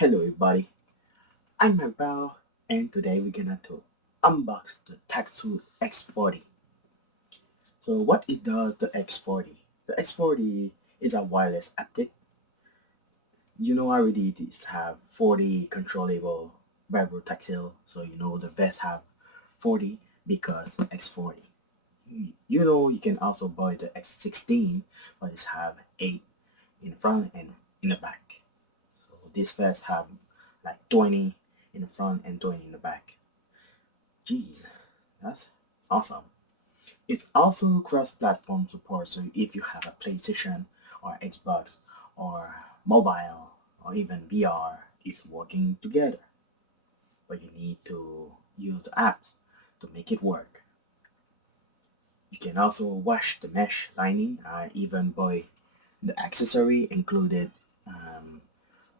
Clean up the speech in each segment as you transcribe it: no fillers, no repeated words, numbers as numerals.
Hello everybody, I'm Marri and today we're gonna unbox the TactSuit X40. So what is the X40? The X40 is a wireless Haptic. You know already these have 40 controllable vibro tactile, so you know the vest have 40 because X40. You know you can also buy the X16 but it's have 8 in front and in the back. So this vest have like 20 in the front and 20 in the back. Jeez, that's awesome. It's also cross-platform support, so if you have a PlayStation or Xbox or mobile or even VR, it's working together. But you need to use the apps to make it work. You can also wash the mesh lining, even buy the accessory included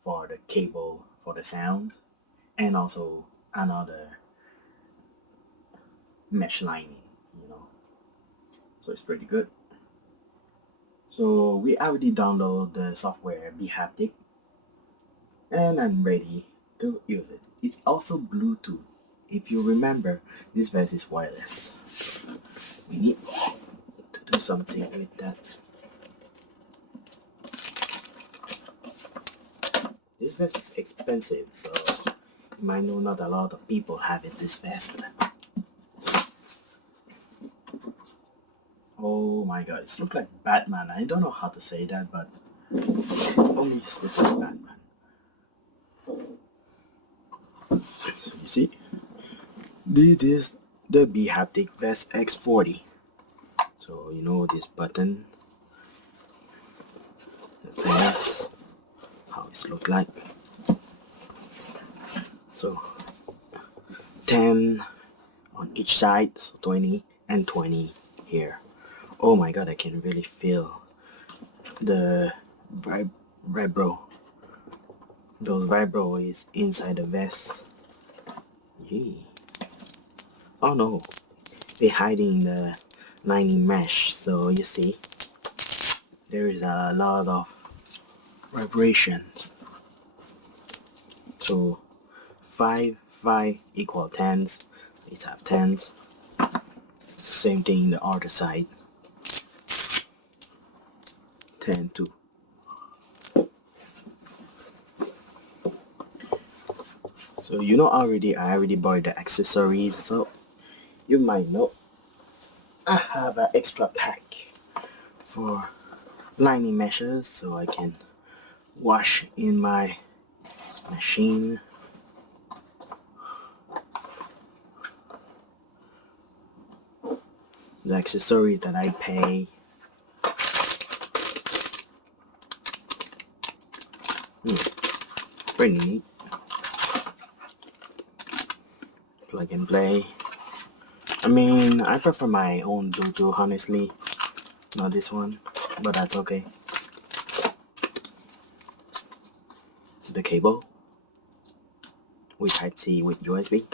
for the cable for the sounds, and also another mesh lining, you know. So it's pretty good. So we already downloaded the software Haptic and I'm ready to use it. It's also Bluetooth. If you remember, this vest is wireless. We need to do something with that. This vest is expensive, so you might know not a lot of people have this vest. Oh my god, it looks like Batman. I don't know how to say that, but only it looks like Batman. So you see, this is the Bhaptic Vest X40. So you know this button, the vest, how it looks like. So 10 on each side, so 20 and 20 here. Oh my god, I can really feel the vibro. Those vibro is inside the vest. Yee. Oh no, they're hiding the lining mesh, so you see there is a lot of vibrations. So 5 equal 10s. These have 10s. Same thing in the other side. 10 too. So you know already, I already bought the accessories, so you might know I have an extra pack for lining meshes so I can wash in my machine. The accessories that I pay. Pretty neat. Plug and play. I mean, I prefer my own Bluetooth, honestly, not this one, but that's okay. The cable with Type-C with USB.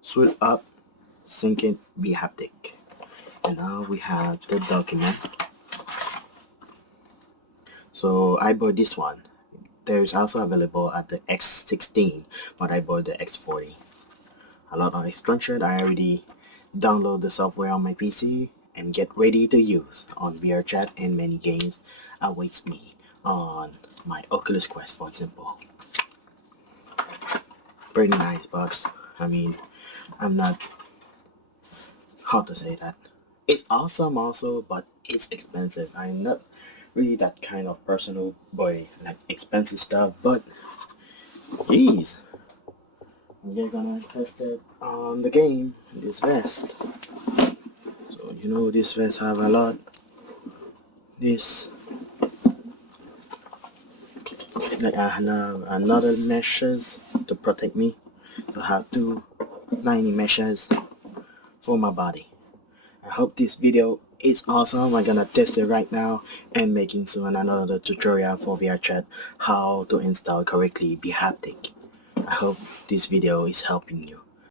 Suit up, sync it, Haptic. And now we have the document. So I bought this one. There's also available at the X16, but I bought the X40. A lot of structured. I already download the software on my PC and get ready to use on VR chat, and many games awaits me on my Oculus Quest, for example. Pretty nice box. I mean, I'm not, how to say that. It's awesome also, but it's expensive. I'm not really that kind of person who buy like expensive stuff, but geez, we're gonna test it on the game, this vest. So you know this vest have a lot. This like I have another meshes to protect me. So I have 2 lining meshes for my body. I hope this video is awesome. I'm gonna test it right now and making soon another tutorial for VR chat how to install correctly Haptic. I hope this video is helping you.